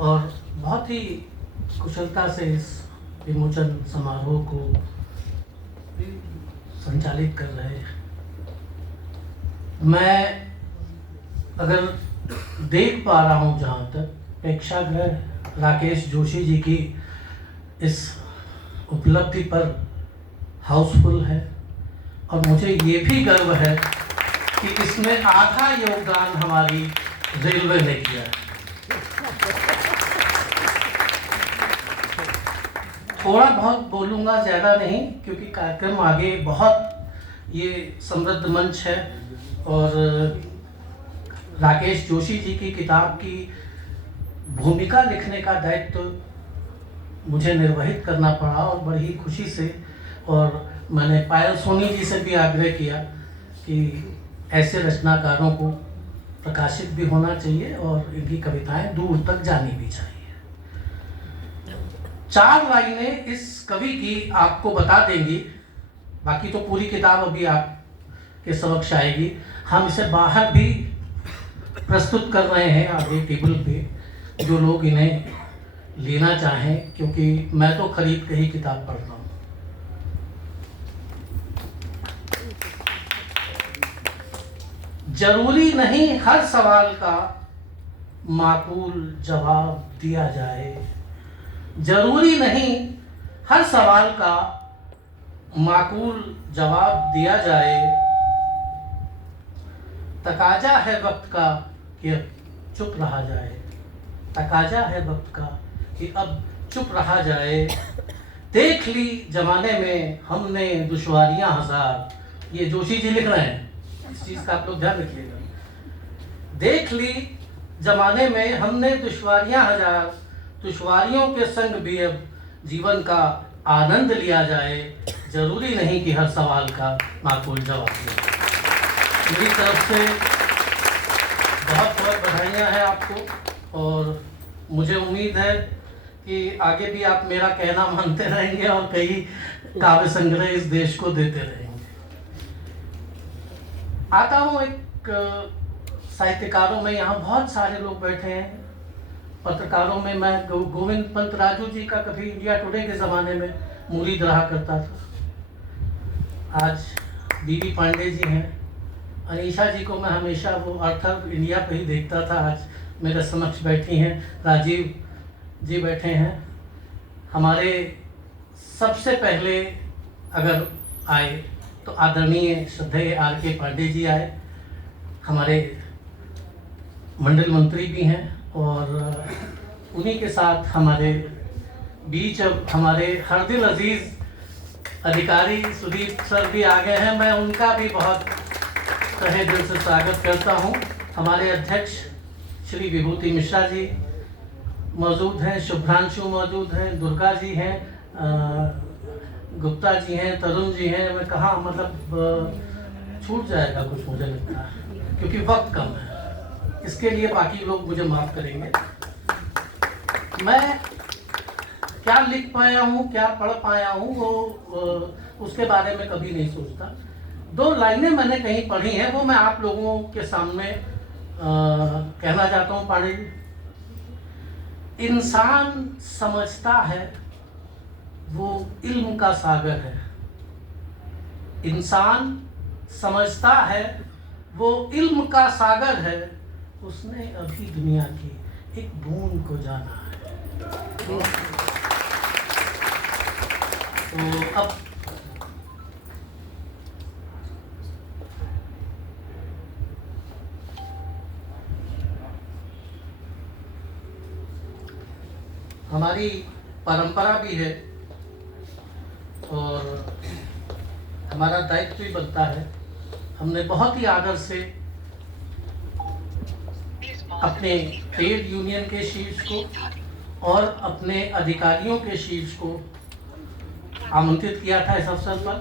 और बहुत ही कुशलता से इस विमोचन समारोह को संचालित कर रहे हैं। मैं अगर देख पा रहा हूँ जहाँ तक, प्रेक्षागृह राकेश जोशी जी की इस उपलब्धि पर हाउसफुल है और मुझे ये भी गर्व है कि इसमें आधा योगदान हमारी रेलवे ने किया है। थोड़ा बहुत बोलूँगा, ज़्यादा नहीं, क्योंकि कार्यक्रम आगे बहुत ये समृद्ध मंच है और राकेश जोशी जी की किताब की भूमिका लिखने का दायित्व मुझे निर्वहित करना पड़ा और बड़ी खुशी से। और मैंने पायल सोनी जी से भी आग्रह किया कि ऐसे रचनाकारों को प्रकाशित भी होना चाहिए और इनकी कविताएं दूर तक जानी भी चाहिए। 4 लाइनें इस कवि की आपको बता देंगी, बाकी तो पूरी किताब अभी आपके समक्ष आएगी। हम इसे बाहर भी प्रस्तुत कर रहे हैं आगे टेबल पे, जो लोग इन्हें लेना चाहें, क्योंकि मैं तो खरीद के ही किताब पढ़ रहा हूँ। जरूरी नहीं हर सवाल का माकूल जवाब दिया जाए, जरूरी नहीं हर सवाल का माकूल जवाब दिया जाए। तकाजा है वक्त का कि अब चुप रहा जाए, तकाजा है वक्त का कि अब चुप रहा जाए। देख ली जमाने में हमने दुश्वारियां हजार, ये जोशी जी लिख रहे हैं, इस चीज का आप लोग ध्यान रखिएगा। देख ली जमाने में हमने दुश्वारियां हजार, दुश्वारियों के संग भी अब जीवन का आनंद लिया जाए। जरूरी नहीं कि हर सवाल का माकूल जवाब दिया। मेरी तरफ से बहुत बहुत बधाइयाँ हैं आपको और मुझे उम्मीद है कि आगे भी आप मेरा कहना मानते रहेंगे और कई काव्य संग्रह इस देश को देते रहेंगे। आता हूँ एक साहित्यकारों में, यहाँ बहुत सारे लोग बैठे हैं। पत्रकारों में मैं गोविंद पंत राजू जी का कभी इंडिया टुडे के ज़माने में मुरीद रहा करता था। आज बीबी पांडे जी हैं। अनीशा जी को मैं हमेशा वो अर्थर इंडिया पे ही देखता था। आज मेरे समक्ष बैठी हैं। राजीव जी बैठे हैं। हमारे सबसे पहले अगर आए तो आदरणीय श्रद्धेय आर.के. पांडे जी आए, हमारे मंडल मंत्री भी हैं। और उन्हीं के साथ हमारे बीच अब हमारे हर दिल अजीज अधिकारी सुदीप सर भी आ गए हैं। मैं उनका भी बहुत तहे दिल से स्वागत करता हूं। हमारे अध्यक्ष श्री विभूति मिश्रा जी मौजूद हैं, शुभ्रांशु मौजूद हैं, दुर्गा जी हैं, गुप्ता जी हैं, तरुण जी हैं। मैं कहाँ मतलब छूट जाएगा कुछ, मुझे लगता है, क्योंकि वक्त कम है। इसके लिए बाकी लोग मुझे माफ़ करेंगे। मैं क्या लिख पाया हूँ, क्या पढ़ पाया हूँ, वो उसके बारे में कभी नहीं सोचता। 2 लाइनें मैंने कहीं पढ़ी हैं, वो मैं आप लोगों के सामने कहना चाहता हूँ। पांडे जी, इंसान समझता है वो इल्म का सागर है, इंसान समझता है वो इल्म का सागर है, उसने अभी दुनिया की एक बूंद को जाना है। तो अब हमारी परंपरा भी है और हमारा दायित्व भी बनता है। हमने बहुत ही आदर से अपने ट्रेड यूनियन के शीर्ष को और अपने अधिकारियों के शीर्ष को आमंत्रित किया था इस अवसर पर,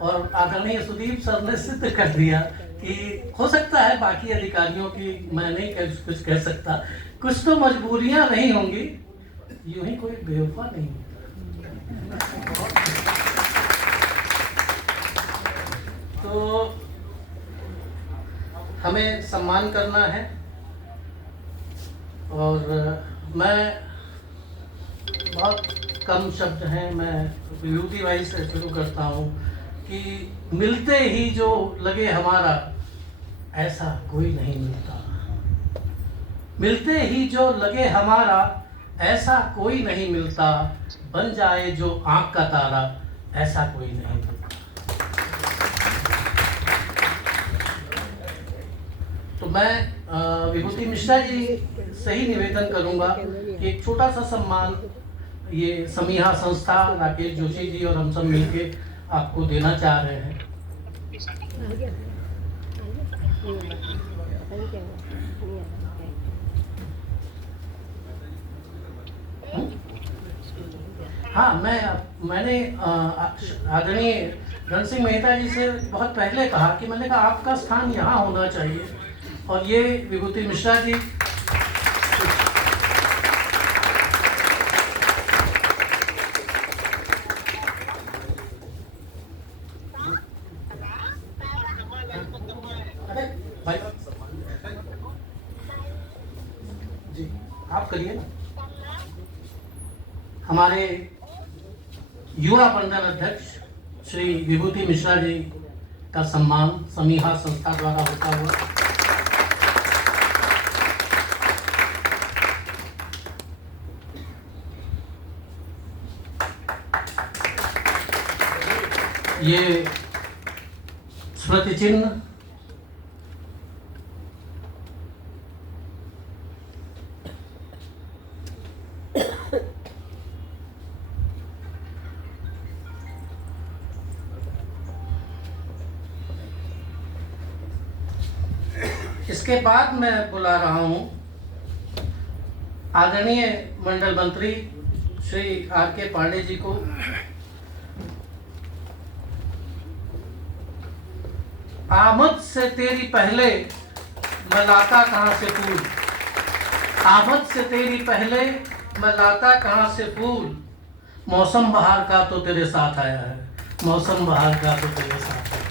और आदरणीय सुदीप सर ने सिद्ध कर दिया कि हो सकता है बाकी अधिकारियों की मैं नहीं कुछ कह सकता, कुछ तो मजबूरियां नहीं होंगी, यूं ही कोई बेवफा नहीं होता। तो हमें सम्मान करना है और मैं बहुत कम शब्द हैं, मैं विभूति भाई से शुरू करता हूँ कि मिलते ही जो लगे हमारा ऐसा कोई नहीं मिलता। मिलते ही जो लगे हमारा ऐसा कोई नहीं मिलता। बन जाए जो आँख का तारा ऐसा कोई नहीं मिलता। तो मैं विभूति मिश्रा जी से ही निवेदन करूंगा कि एक छोटा सा सम्मान ये समीहा संस्था राकेश जोशी जी और हम सब मिलके आपको देना चाह रहे हैं। हाँ, मैंने आदरणीय रण सिंह मेहता जी से बहुत पहले कहा कि मैंने कहा आपका स्थान यहाँ होना चाहिए, और ये विभूति मिश्रा जी भाई जी आप करिए ना। हमारे युवा मंडल अध्यक्ष श्री विभूति मिश्रा जी का सम्मान समीहा संस्था द्वारा होता हुआ ये स्मृति चिन्ह इसके बाद मैं बुला रहा हूं आदरणीय मंडल मंत्री श्री आर के पांडे जी को। आमद से तेरी पहले मैं लाता कहां से फूल, आमद से तेरी पहले मैं लाता कहां से फूल, मौसम बहार का तो तेरे साथ आया है, मौसम बहार का तो तेरे साथ आया है।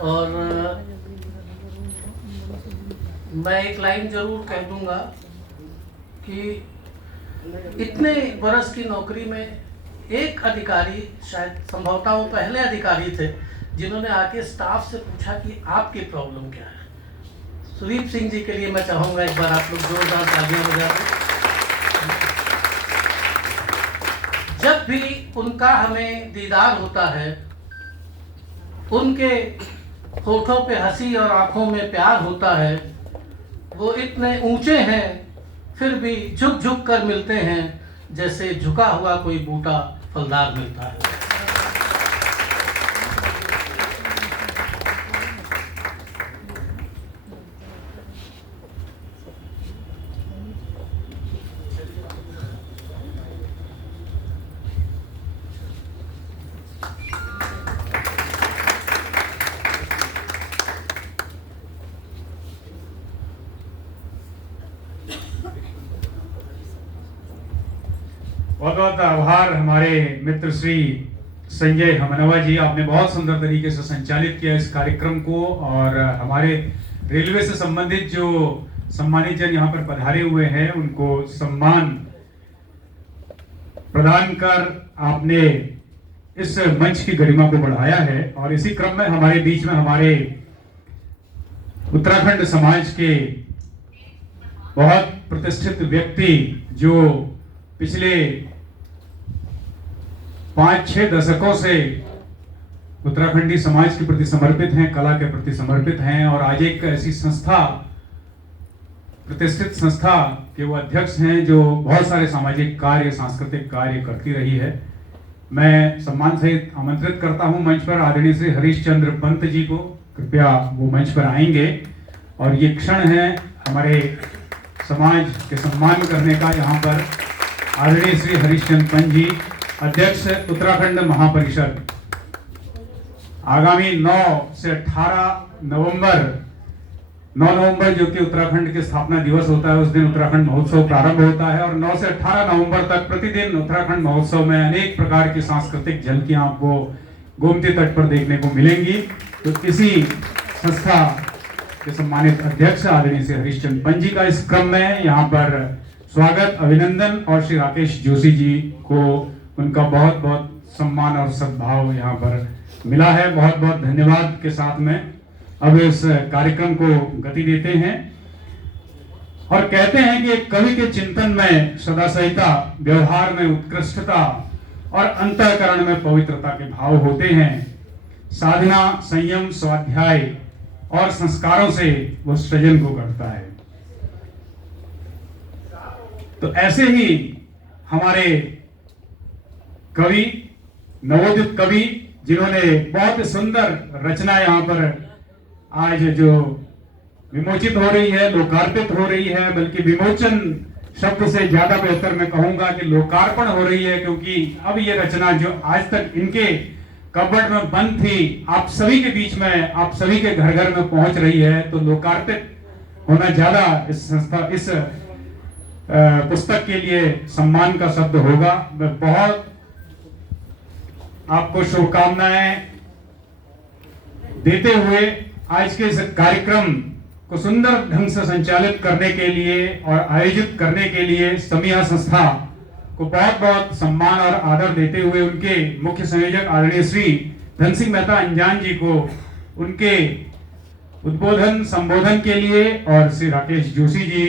और मैं एक लाइन जरूर कह दूंगा कि इतने बरस की नौकरी में एक अधिकारी, शायद संभवतः वो पहले अधिकारी थे, जिन्होंने आके स्टाफ से पूछा कि आपकी प्रॉब्लम क्या है। सुदीप सिंह जी के लिए मैं चाहूंगा एक बार आप लोग जोरदार तालियां बजा दें। जब भी उनका हमें दीदार होता है, उनके होठों पे हंसी और आंखों में प्यार होता है। वो इतने ऊंचे हैं फिर भी झुक झुक कर मिलते हैं, जैसे झुका हुआ कोई बूटा फलदार मिलता है। बहुत बहुत आभार हमारे मित्र श्री संजय हमनवा जी, आपने बहुत सुंदर तरीके से संचालित किया इस कार्यक्रम को। और हमारे रेलवे से संबंधित जो सम्मानित जन यहाँ पर पधारे हुए हैं उनको सम्मान प्रदान कर आपने इस मंच की गरिमा को बढ़ाया है। और इसी क्रम में हमारे बीच में हमारे उत्तराखंड समाज के बहुत प्रतिष्ठित व्यक्ति जो पिछले 5-6 दशकों से उत्तराखंडी समाज के प्रति समर्पित हैं, कला के प्रति समर्पित हैं, और आज एक ऐसी संस्था, प्रतिष्ठित संस्था के वो अध्यक्ष हैं जो बहुत सारे सामाजिक कार्य, सांस्कृतिक कार्य करती रही है। मैं सम्मान सहित आमंत्रित करता हूं मंच पर आदरणीय श्री हरीश चंद्र पंत जी को। कृपया वो मंच पर आएंगे और ये क्षण है हमारे समाज के सम्मान करने का। यहाँ पर आदरणीय श्री हरीशचंद्र पंत जी, अध्यक्ष उत्तराखंड महापरिषद, आगामी 9 से 18 नवंबर 9 नवंबर जो कि उत्तराखंड के स्थापना दिवस होता है, उस दिन उत्तराखंड महोत्सव प्रारंभ होता है और 9 से 18 नवंबर तक प्रतिदिन उत्तराखंड महोत्सव में अनेक प्रकार की सांस्कृतिक झलकियां आपको गोमती तट पर देखने को मिलेंगी। तो इसी संस्था के सम्मानित अध्यक्ष आदरणीय श्री हरीशचंद्र पंत जी का इस क्रम में यहाँ पर स्वागत, अभिनंदन और श्री राकेश जोशी जी को उनका बहुत बहुत सम्मान और सद्भाव यहाँ पर मिला है। बहुत बहुत धन्यवाद के साथ में अब इस कार्यक्रम को गति देते हैं और कहते हैं कि एक कवि के चिंतन में सदासहिता, व्यवहार में उत्कृष्टता और अंतःकरण में पवित्रता के भाव होते हैं। साधना, संयम, स्वाध्याय और संस्कारों से वो सृजन को करता है। तो ऐसे ही हमारे कवि, नवोदित कवि, जिन्होंने बहुत सुंदर रचना यहाँ पर आज जो विमोचित हो रही है, लोकार्पित हो रही है, बल्कि विमोचन शब्द से ज्यादा बेहतर मैं कहूंगा कि लोकार्पण हो रही है, क्योंकि अब ये रचना जो आज तक इनके कबर्ड में बंद थी, आप सभी के बीच में, आप सभी के घर घर में पहुंच रही है। तो लोकार्पित होना ज्यादा इस संस्था, इस पुस्तक के लिए सम्मान का शब्द होगा। मैं बहुत आपको शुभकामनाएं देते हुए आज के इस कार्यक्रम को सुंदर ढंग से संचालित करने के लिए और आयोजित करने के लिए समिया संस्था को बहुत बहुत सम्मान और आदर देते हुए उनके मुख्य संयोजक आदरणीय श्री धन सिंह मेहता अंजान जी को उनके उद्बोधन संबोधन के लिए और श्री राकेश जोशी जी